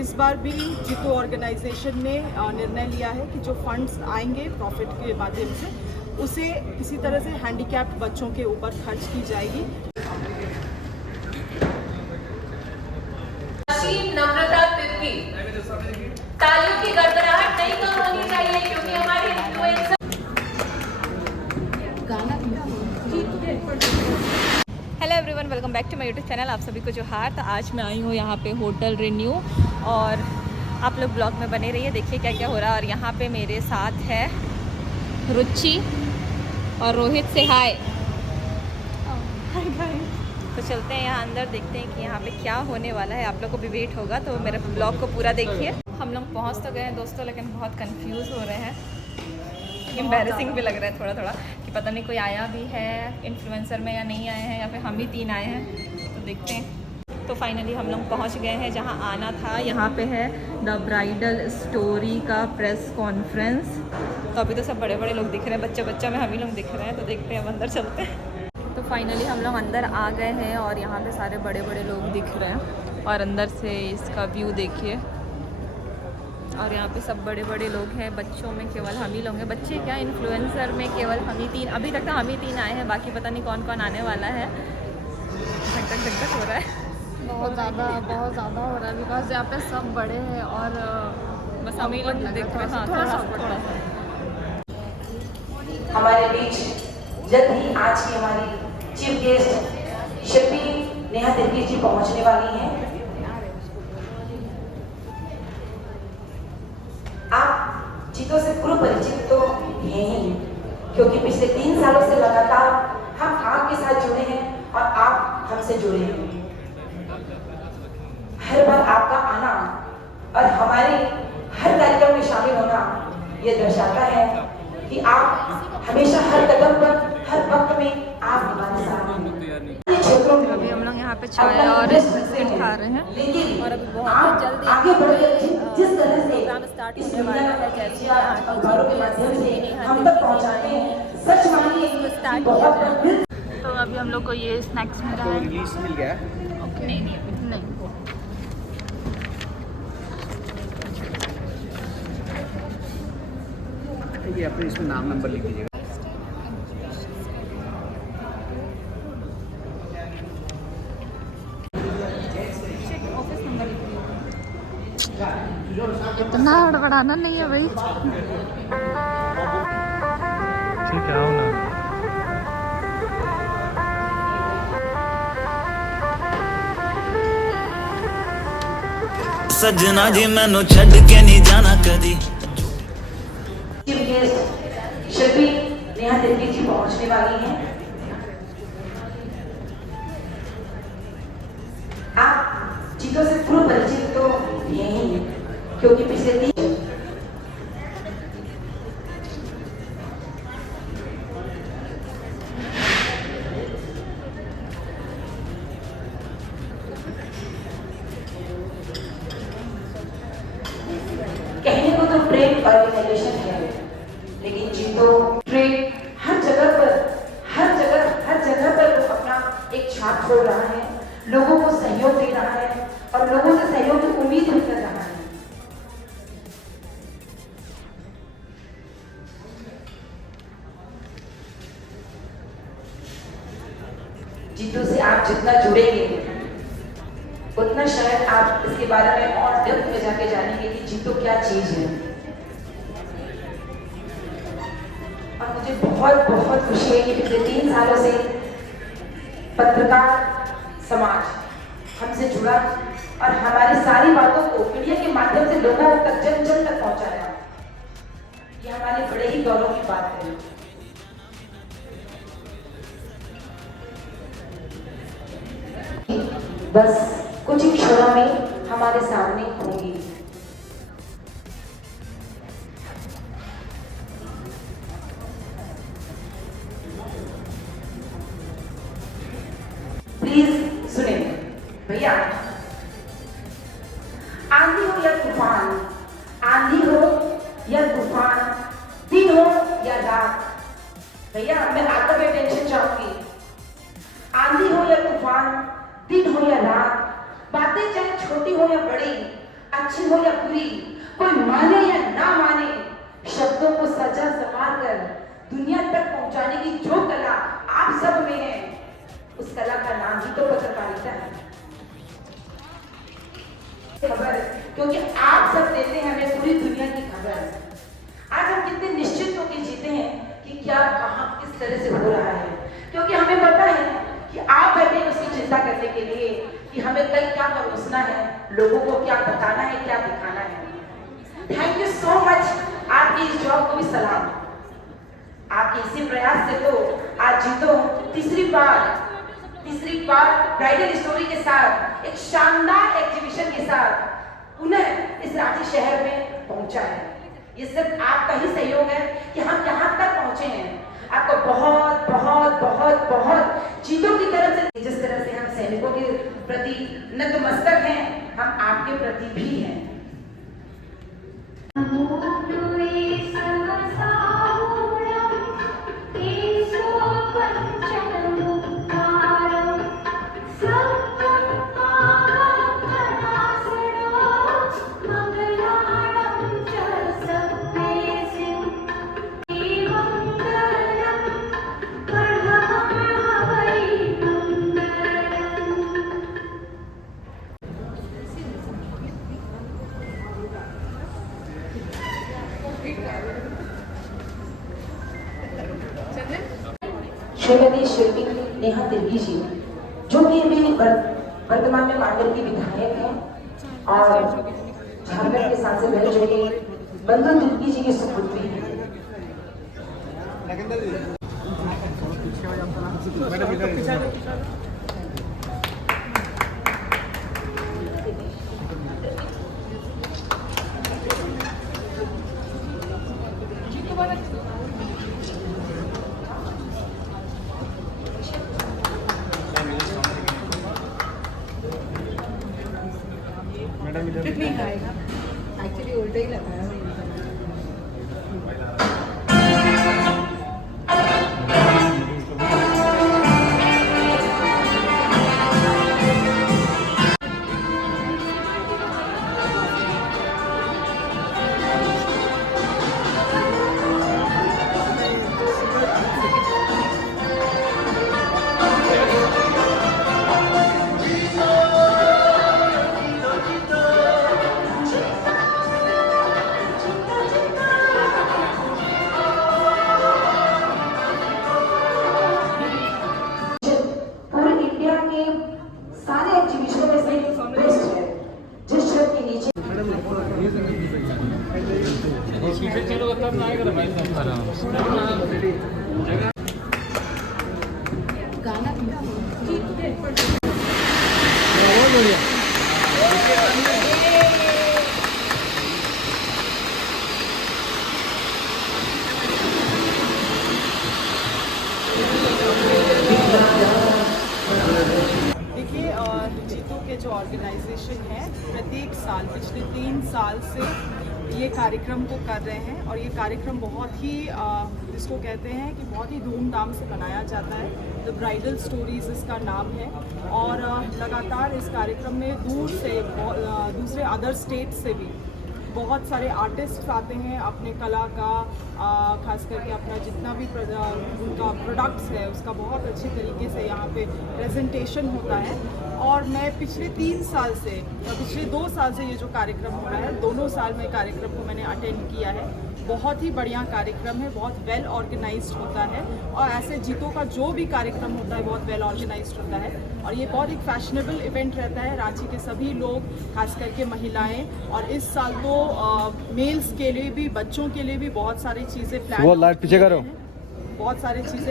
इस बार भी जीतो ऑर्गेनाइजेशन ने निर्णय लिया है कि जो फंड्स आएंगे प्रॉफिट के माध्यम से उसे किसी तरह से हैंडीकैप्ड बच्चों के ऊपर खर्च की जाएगी। नम्रता तिर्की, तालियों की गड़गड़ाहट नहीं कम होनी चाहिए क्योंकि हमारी influencer hello everyone, welcome back to my YouTube channel. आप सभी को जोहार। तो आज मैं आई हूँ यहाँ पे होटल रिन्यू और आप लोग ब्लॉग में बने रहिए, देखिए क्या क्या हो रहा है। और यहाँ पे मेरे साथ है रुचि और रोहित से हाय। तो चलते हैं यहाँ अंदर, देखते हैं कि यहाँ पे क्या होने वाला है। आप लोग को भी वेट होगा तो मेरे ब्लॉग को पूरा देखिए। हम लोग पहुँच तो गए हैं दोस्तों, लेकिन बहुत कंफ्यूज हो रहे हैं। एम्बैरेसिंग भी लग रहा है थोड़ा थोड़ा कि पता नहीं कोई आया भी है इन्फ्लुएंसर में या नहीं आए हैं, या फिर हम ही 3 आए हैं। तो देखते हैं। तो फाइनली हम लोग पहुंच गए हैं जहां आना था। यहाँ पे है द ब्राइडल स्टोरी का प्रेस कॉन्फ्रेंस। तो अभी तो सब बड़े बड़े लोग दिख रहे हैं, बच्चा में हम ही लोग दिख रहे हैं। तो देखते हैं, अब अंदर चलते हैं। तो फाइनली हम लोग अंदर आ गए हैं और यहाँ पे सारे बड़े बड़े लोग दिख रहे हैं। और अंदर से इसका व्यू देखिए। और यहाँ पे सब बड़े बड़े लोग हैं। बच्चों में केवल हम ही लोग हैं। बच्चे क्या, इन्फ्लुएंसर में केवल हम ही 3, अभी तक तो हम ही 3 आए हैं। बाकी पता नहीं कौन कौन आने वाला है। धक धक हो रहा है, बहुत ज़्यादा हो रहा है बिकॉज यहाँ पे सब बड़े हैं और बस हम ही लोग देख रहे हैं। हाँ, थोड़ा सा हमारे बीच जल्द ही आज की हमारी चीफ गेस्ट शिल्पी नेहा तिर्की जी पहुंचने वाली हैं। आप जीतो से पूर्व परिचित तो हैं ही, क्योंकि पिछले 3 सालों से लगातार हम आपके साथ जुड़े हैं और आप हमसे जुड़े हैं। हर बार आपका आना और हमारे हर कार्यक्रम में शामिल होना ये दर्शाता है कि आप हमेशा हर कदम पर, हर वक्त में आप हमारे साथ हैं। अभी हम लोग यहाँ पे चाय और बिस्किट खा रहे हैं। और अभी बहुत जल्दी आगे बढ़कर जिस तरह से प्रोग्राम स्टार्ट होने वाला है। जैसे यहाँ के माध्यम से हम तक पहुंचाते हैं, सच मानिए स्टार्ट बहुत। तो अभी हम लोग को ये स्नैक्स मिला है। इंग्लिश मिल गया। ओके, नहीं ये अपने इसमें नाम नंबर लिख दीजिएगा। ऑफिस नंबर लिख दीजिएगा। इतना हड़बड़ाना नहीं है भाई। ठीक है, आओ ना। सजना जी मैनू छड़ के नहीं जाना कदी। शिल्पी नेहा तिर्की जी पहुंचने वाली हैं। आप जीतों से पूर्व परिचित तो हैं ही, क्योंकि पिछले 3 कहने को तो ट्रेड ऑर्गेनाइजेशन है, लेकिन जीतो ट्रेड हर जगह पर वो अपना एक छाप छोड़ रहा है, लोगों को सहयोग दे रहा है और लोगों से सहयोग की उम्मीद भी कर रहा है। जीतो से आप जितना जुड़ेंगे उतना शायद आप इसके बारे में और डेप्थ में जाके जानेंगे कि जीतो क्या चीज है। और मुझे बहुत खुशी है कि पिछले 3 सालों से पत्रकार समाज हमसे जुड़ा और हमारी सारी बातों को मीडिया के माध्यम से लोगों तक, जन तक पहुंचाया। ये हमारे बड़े ही गौरव की बात है। बस कुछ ही क्षणों में हमारे सामने होंगी। प्लीज सुने भैया। आंधी हो या तूफान, आंधी हो या तूफान, दिन हो या रात, भैया मैं आपका भी टेंशन चाहूंगी। आंधी हो या तूफान, दिन हो या रात, बातें चाहे छोटी हो या बड़ी, अच्छी हो या बुरी, कोई माने या ना माने, शब्दों को सजा संवार कर दुनिया तक पहुंचाने की जो कला आप सब में है, उस कला का नाम ही तो पत्रकारिता है। खबर, क्योंकि आप सब देते हैं हमें पूरी दुनिया की खबर। आज हम कितने निश्चित होकर जीते हैं कि क्या कहां किस तरह से हो रहा है, क्योंकि हमें पता है कि आप बैठे उसकी चिंता करने के लिए कि हमें कल क्या परोसना है, लोगों को क्या बताना है, क्या दिखाना है। Thank you so much. आपकी इस जॉब को भी सलाम। आपके इसी प्रयास से तो आज जीतो तीसरी बार ब्राइडल स्टोरी के साथ एक शानदार एग्जीबिशन के साथ पुनः इस रांची शहर में पहुंचा है। ये सिर्फ आपका ही सहयोग है कि हम यहाँ तक पहुंचे हैं। आपको बहुत बहुत बहुत बहुत चीजों की तरफ से, जिस तरह से हम सैनिकों के प्रति नतमस्तक हैं, हम आपके प्रति भी हैं। श्रीमती शिल्पी नेहा तिर्की जी, जो कि अभी वर्तमान में मांडल की विधायक हैं और झारखंड के सांसद रह चुके बंधु तिर्की जी की सुपुत्री हैं। एक्चुअली उल्टा ही लगाया हुआ सारे एग्जीबिशन में से बेस्ट है। जिस शर्ट के नीचे गाना जीतू के जो ऑर्गेनाइजेशन है प्रत्येक साल पिछले 3 साल से ये कार्यक्रम को कर रहे हैं और ये कार्यक्रम बहुत ही जिसको कहते हैं कि बहुत ही धूमधाम से मनाया जाता है। द ब्राइडल स्टोरीज इसका नाम है और लगातार इस कार्यक्रम में दूर से दूसरे अदर स्टेट से भी बहुत सारे आर्टिस्ट आते हैं अपने कला का खास करके अपना जितना भी उनका प्रोडक्ट्स है उसका बहुत अच्छे तरीके से यहाँ पे प्रेजेंटेशन होता है। और मैं पिछले 3 साल से पिछले 2 साल से ये जो कार्यक्रम हो रहा है, दोनों साल में कार्यक्रम को मैंने अटेंड किया है। बहुत ही बढ़िया कार्यक्रम है, बहुत वेल ऑर्गेनाइज्ड होता है और ऐसे जीतों का जो भी कार्यक्रम होता है बहुत वेल ऑर्गेनाइज्ड होता है और ये बहुत एक फैशनेबल इवेंट रहता है। रांची के सभी लोग खास करके महिलाएं और इस साल तो मेल्स के लिए भी बच्चों के लिए भी बहुत सारी चीज़ें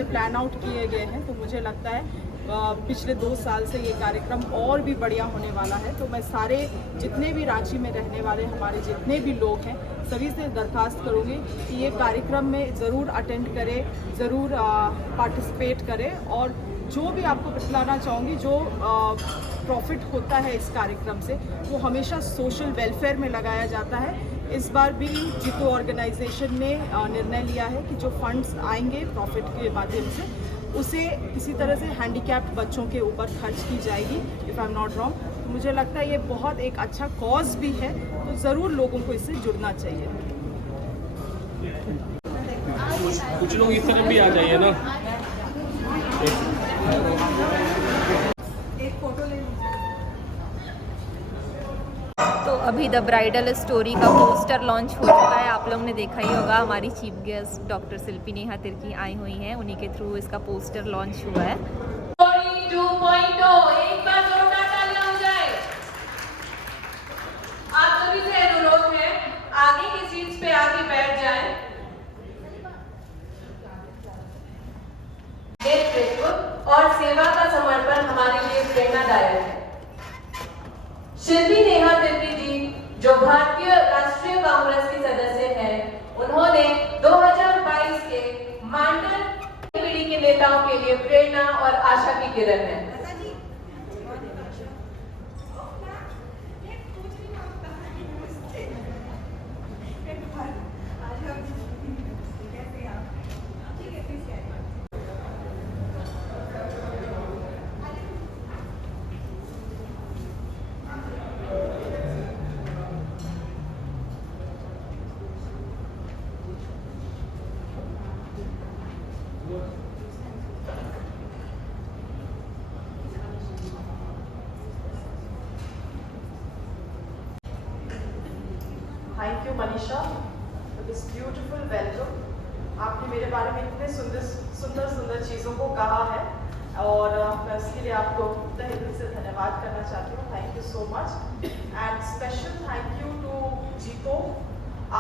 प्लान आउट किए गए हैं। तो मुझे लगता है पिछले 2 साल से ये कार्यक्रम और भी बढ़िया होने वाला है। तो मैं सारे जितने भी रांची में रहने वाले हमारे जितने भी लोग हैं सभी से दरख्वास्त करूँगी कि ये कार्यक्रम में ज़रूर अटेंड करें, ज़रूर पार्टिसिपेट करें और जो भी आपको बतलाना चाहूँगी जो प्रॉफिट होता है इस कार्यक्रम से वो हमेशा सोशल वेलफेयर में लगाया जाता है। इस बार भी जीतू ऑर्गेनाइजेशन ने निर्णय लिया है कि जो फंड्स आएंगे प्रॉफिट के माध्यम से उसे किसी तरह से हैंडीकैप्ड बच्चों के ऊपर खर्च की जाएगी, if I am not wrong. तो मुझे लगता है ये बहुत एक अच्छा कॉज भी है, तो ज़रूर लोगों को इससे जुड़ना चाहिए। कुछ लोग इस तरफ भी आ जाइए ना। एक फोटो ले लीजिए। तो अभी द ब्राइडल स्टोरी का पोस्टर लॉन्च हो चुका है। आप लोगों ने देखा ही होगा, हमारी चीफ गेस्ट डॉक्टर शिल्पी नेहा तिर्की आई हुई हैं, उन्हीं के थ्रू इसका पोस्टर लॉन्च हुआ है। स्टोरी 2.0 एक बार जोरदार तालियां हो जाए। आप सभी से अनुरोध है आगे की सीट्स पे आके बैठ जाएं। नेतृत्व और सेवा का समर्पण हमारे लिए प्रेरणादायक है। शिल्पी नेहा तिर्की जी जो भारतीय राष्ट्रीय कांग्रेस की सदस्य हैं, उन्होंने 2022 के मांडल पीढ़ी के नेताओं के लिए प्रेरणा और आशा की किरण है। Thank you Manisha for this beautiful welcome. आपने मेरे बारे में इतने सुंदर चीज़ों को कहा है और मैं उसके लिए आपको तहे दिल से धन्यवाद करना चाहती हूँ। Thank you so much and special thank you to JITO.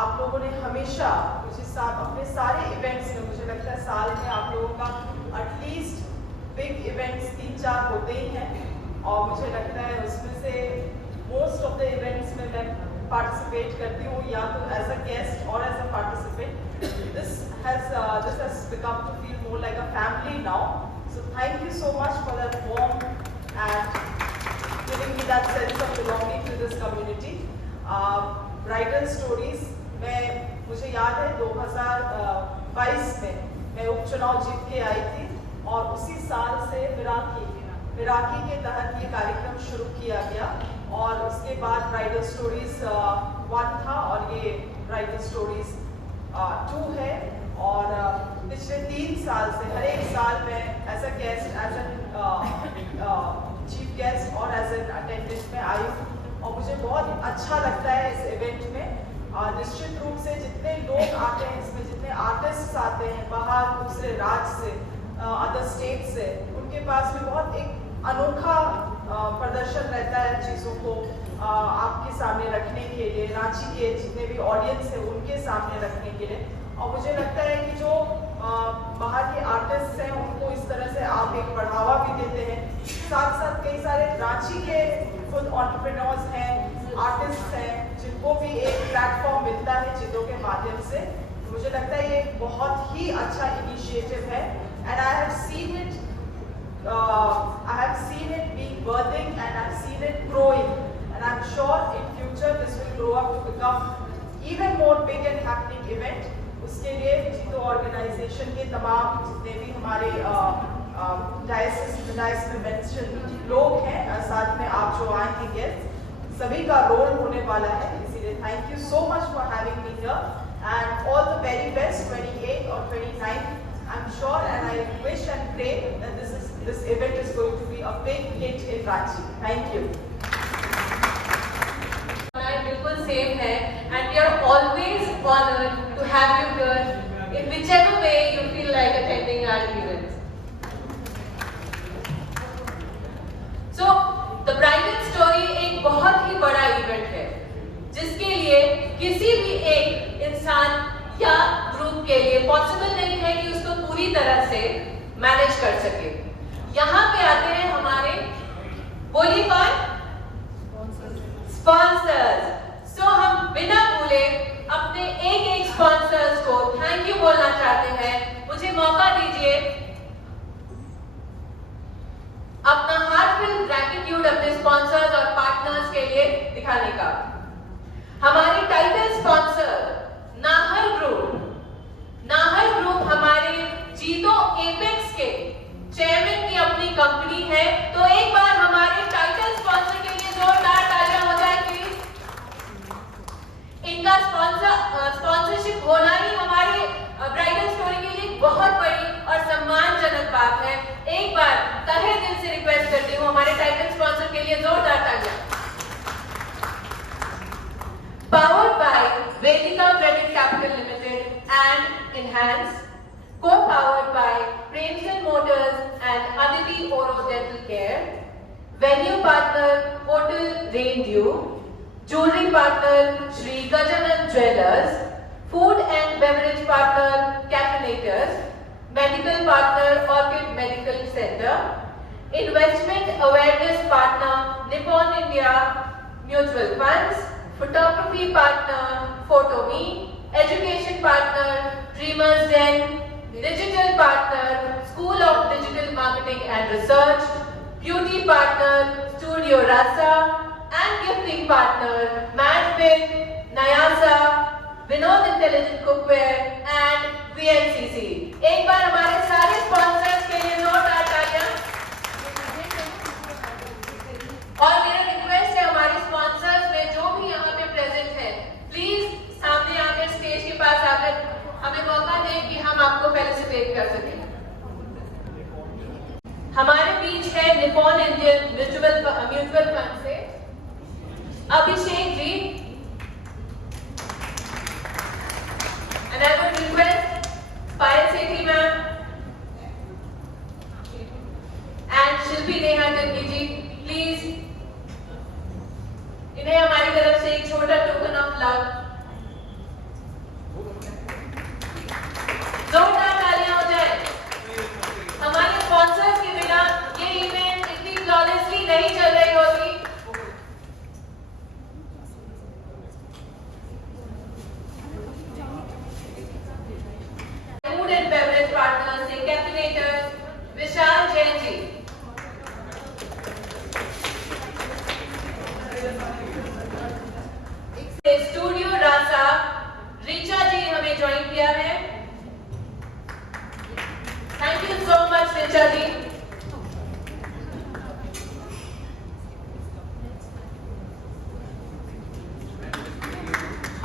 आप लोगों ने हमेशा मुझे अपने सारे इवेंट्स में, मुझे लगता है साल में आप लोगों का एटलीस्ट बिग इवेंट्स 3-4 होते ही हैं और मुझे लगता है उसमें से मोस्ट ऑफ द इवेंट्स में मैं पार्टिसिपेट करती हूँ, या तो एज अ गेस्ट और as a participant. This has become to feel more like a family now. So thank you so much for that warm and giving me that sense of belonging to this community. Bridal stories में मुझे याद है 2022 में मैं उपचुनाव जीत के आई थी और उसी साल से मिराकी के तहत ये कार्यक्रम शुरू किया गया और उसके बाद ब्राइडल स्टोरीज 1 था और ये ब्राइडल स्टोरीज 2 है। और पिछले 3 साल से हर एक साल मैं as a guest, as a chief guest और एज एन अटेंडेंट में आई हूँ और मुझे बहुत अच्छा लगता है इस इवेंट में। निश्चित रूप से जितने लोग आते हैं इसमें, जितने आर्टिस्ट आते हैं बाहर दूसरे राज्य से, अदर स्टेट से, उनके पास भी बहुत एक अनोखा प्रदर्शन रहता है चीज़ों को आपके सामने रखने के लिए, रांची के जितने भी ऑडियंस है उनके सामने रखने के लिए। और मुझे लगता है कि जो बाहर के आर्टिस्ट हैं उनको इस तरह से आप एक बढ़ावा भी देते हैं। साथ साथ कई सारे रांची के खुद एंटरप्रेन्योर्स हैं, आर्टिस्ट हैं, जिनको भी एक प्लेटफॉर्म मिलता है चीज़ों के माध्यम से। मुझे लगता है ये एक बहुत ही अच्छा इनिशिएटिव है and I have seen it being birthing and I've seen it growing and I'm sure in future this will grow up to become even more big and happening event। उसके लिए जीतो ऑर्गेनाइजेशन के तमाम जितने भी हमारे diocese में mention लोग हैं, साथ में आप जो आएंगे गेस्ट, सभी का रोल होने वाला है। इसीलिए thank you so much for having me here and all the very best 28 और 29। I'm sure and I wish and pray that this event is going to be a big hit in Ranchi. Thank you. बिल्कुल same है and we are always honored to have you here in whichever way you feel like attending our events. So the bridal story एक बहुत ही बड़ा event है जिसके लिए किसी भी एक इंसान या ग्रुप के लिए पॉसिबल नहीं है कि उसको पूरी तरह से मैनेज कर सके। यहाँ पे आते हैं हमारे, बोलिए कौन? स्पॉन्सर्स। सो हम बिना भूले अपने एक स्पॉन्सर्स को थैंक यू बोलना चाहते हैं। मुझे मौका दीजिए अपना हार्टफुल ग्रैटिट्यूड अपने स्पॉन्सर्स और पार्टनर्स के लिए दिखाने का। हमारे टाइटल स्पॉन्सर नाहर ग्रुप हमारे जीतो एपेक्स के चेयरमैन की अपनी कंपनी है, तो एक बार हमारे टाइटल स्पॉन्सर के लिए जोरदार तालियां हो जाए प्लीज। इनका स्पॉन्सरशिप होना ही हमारी ब्राइडल स्टोरी के लिए बहुत बड़ी और सम्मानजनक बात है। एक बार तहे दिल से रिक्वेस्ट करती हूँ हमारे टाइटल स्पॉन्सर के लिए जोरदार तालियां। Powered by Vedika Credit Capital Limited and Enhance, co-powered by Premchand Motors and Aditi Oro Dental Care, venue partner Hotel Rainview, jewelry partner Shri Gajanan Jewellers, food and beverage partner Caffeinators, medical partner Orchid Medical Center, investment awareness partner Nippon India Mutual Funds, photography partner PhotoMe, education partner Dreamers Den, digital partner School of Digital Marketing and Research, beauty partner Studio Rasa, and gifting partner Matchbit, Nayasa, Vinod Intelligent Cookware and VNCC. एक बार हमारे सारे sponsors के लिए जोरदार तालियां। और मेरा request है हमारे स्पॉन्सर्स में जो भी यहाँ पे प्रेजेंट है, प्लीज सामने आकर स्टेज के पास आकर हमें मौका दें कि हम आपको फेलिसिटेट कर सकें। हमारे बीच है निपॉन इंडियन म्यूचुअल फंड से Abhishek ji, and I would request Payal Sethi ma'am and Shilpi Neha Tirki ji, please इन्हें हमारी तरफ से एक छोटा टोकन ऑफ लव, जोरदार तालियां हो जाए। हमारे स्पॉन्सर्स के बिना ये इवेंट इतनी फ्लॉलेसली नहीं चल रही होती। फूड एंड बेवरेज पार्टनर्स से कैफिनेटर्स विशाल जैन जी, स्टूडियो रासा रिचा जी हमें ज्वाइन किया है। Thank you so much Richa ji.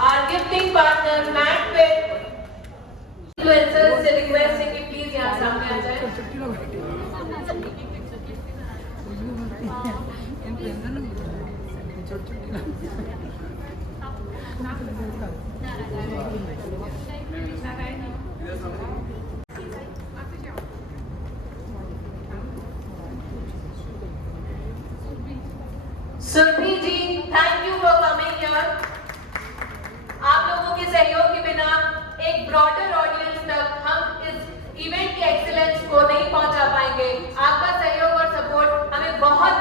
Our gifting partner Matchbit, influencers से रिक्वेस्ट है कि प्लीज यहाँ सामने आ जाए। Surabhi ji, thank you for coming here. आप लोगों के सहयोग के बिना एक ब्रॉडर ऑडियंस तक हम इस इवेंट के एक्सीलेंस को नहीं पहुंचा पाएंगे। आपका सहयोग और सपोर्ट हमें बहुत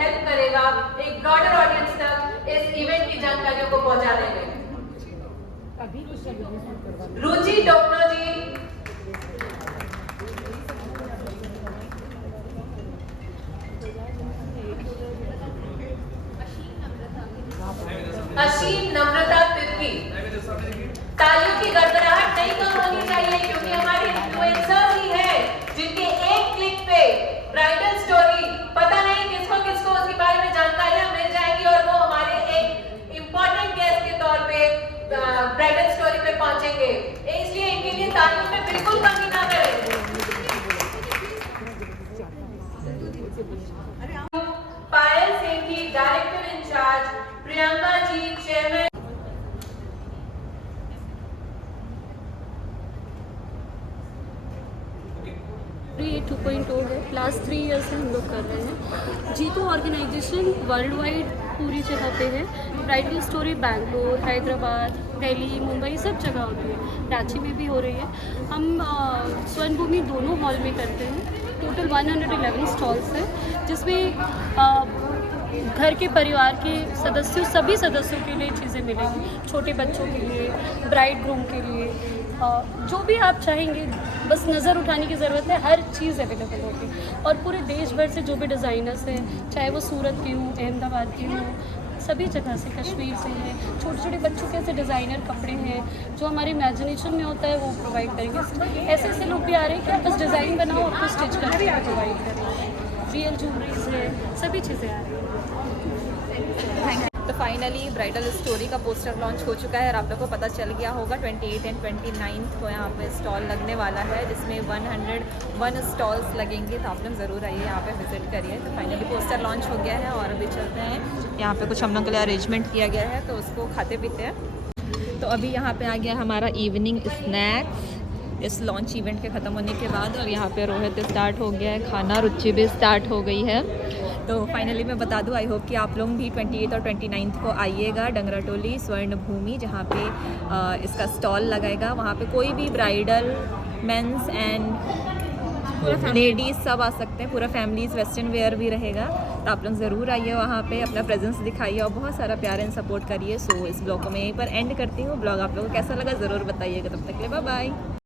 हेल्प करेगा एक ब्रॉडर ऑडियंस तक इस इवेंट की जानकारियों को पहुंचाने में। रुचि डोकनो जी, अशीम नम्रता तिर्की, तालियों की गड़गड़ाहट नहीं कम होनी चाहिए क्योंकि हमारे इन्फ्लुएंसर ही है जिनके एक क्लिक पे ब्राइडल स्टोरी पता नहीं किसको उसके बारे में जानकारियां मिल जाएंगी और वो हमारे एक इम्पोर्टेंट गेस्ट के तौर पे ब्राइडल स्टोरी पे पहुंचेंगे। इसलिए इनके लिए तालियों में बिल्कुल कमी ना करें। पायल सेठी director in charge, Priyanka ji chairman. ये 2.0 है, लास्ट 3 ईयर से हम लोग कर रहे हैं। जीतू ऑर्गेनाइजेशन वर्ल्ड वाइड पूरी जगह पे है। ब्राइडल स्टोरी बैंगलोर, हैदराबाद, दिल्ली, मुंबई सब जगह होती है, रांची में भी हो रही है। हम स्वर्ण भूमि दोनों हॉल में करते हैं। टोटल 111 स्टॉल्स है जिसमें घर के परिवार के सदस्यों सभी सदस्यों के लिए चीज़ें मिलेंगी। छोटे बच्चों के लिए, ब्राइड ग्रूम के लिए, जो भी आप चाहेंगे बस नज़र उठाने की ज़रूरत है, हर चीज़ अवेलेबल होगी। और पूरे देश भर से जो भी डिज़ाइनर्स हैं, चाहे वो सूरत के हों, अहमदाबाद के हों, सभी जगह से, कश्मीर से है, छोटे छोटे बच्चों के ऐसे डिज़ाइनर कपड़े हैं जो हमारे इमेजिनेशन में होता है वो प्रोवाइड करेंगे। ऐसे ऐसे लोग भी आ रहे हैं कि आप बस डिज़ाइन बनाओ, आपको स्टिच करके प्रोवाइड करेंगे। रियल ज्वेलरीज है, सभी चीज़ें आ रही हैं। तो फाइनली ब्राइडल स्टोरी का पोस्टर लॉन्च हो चुका है और आप लोगों को पता चल गया होगा 28 एंड 29 को यहाँ पे स्टॉल लगने वाला है, जिसमें 101 स्टॉल्स लगेंगे। तो आप लोग ज़रूर आइए, यहाँ पे विजिट करिए। तो फाइनली पोस्टर लॉन्च हो गया है और अभी चलते हैं, यहाँ पे कुछ हम लोग के लिए अरेंजमेंट किया गया है तो उसको खाते पीते हैं। तो अभी यहाँ पे आ गया हमारा इवनिंग स्नैक्स इस लॉन्च इवेंट के ख़त्म होने के बाद, और यहाँ पे रोहित स्टार्ट हो गया है खाना, रुचि भी स्टार्ट हो गई है। तो फाइनली मैं बता दूं, आई होप कि आप लोग भी 28 और 29 को आइएगा डंगराटोली स्वर्ण भूमि, जहाँ पे इसका स्टॉल लगाएगा। वहाँ पे कोई भी ब्राइडल, मेंस एंड लेडीज़ सब आ सकते हैं, पूरा फैमिलीज़ वेस्टर्न वेयर भी रहेगा। तो आप लोग ज़रूर आइए, वहाँ पे अपना प्रेजेंस दिखाइए और बहुत सारा प्यार एंड सपोर्ट करिए। सो इस ब्लॉग को मैं यहीं पर एंड करती हूँ। ब्लॉग आप लोगों को कैसा लगा ज़रूर बताइएगा। तब तक के लिए बाय बाय।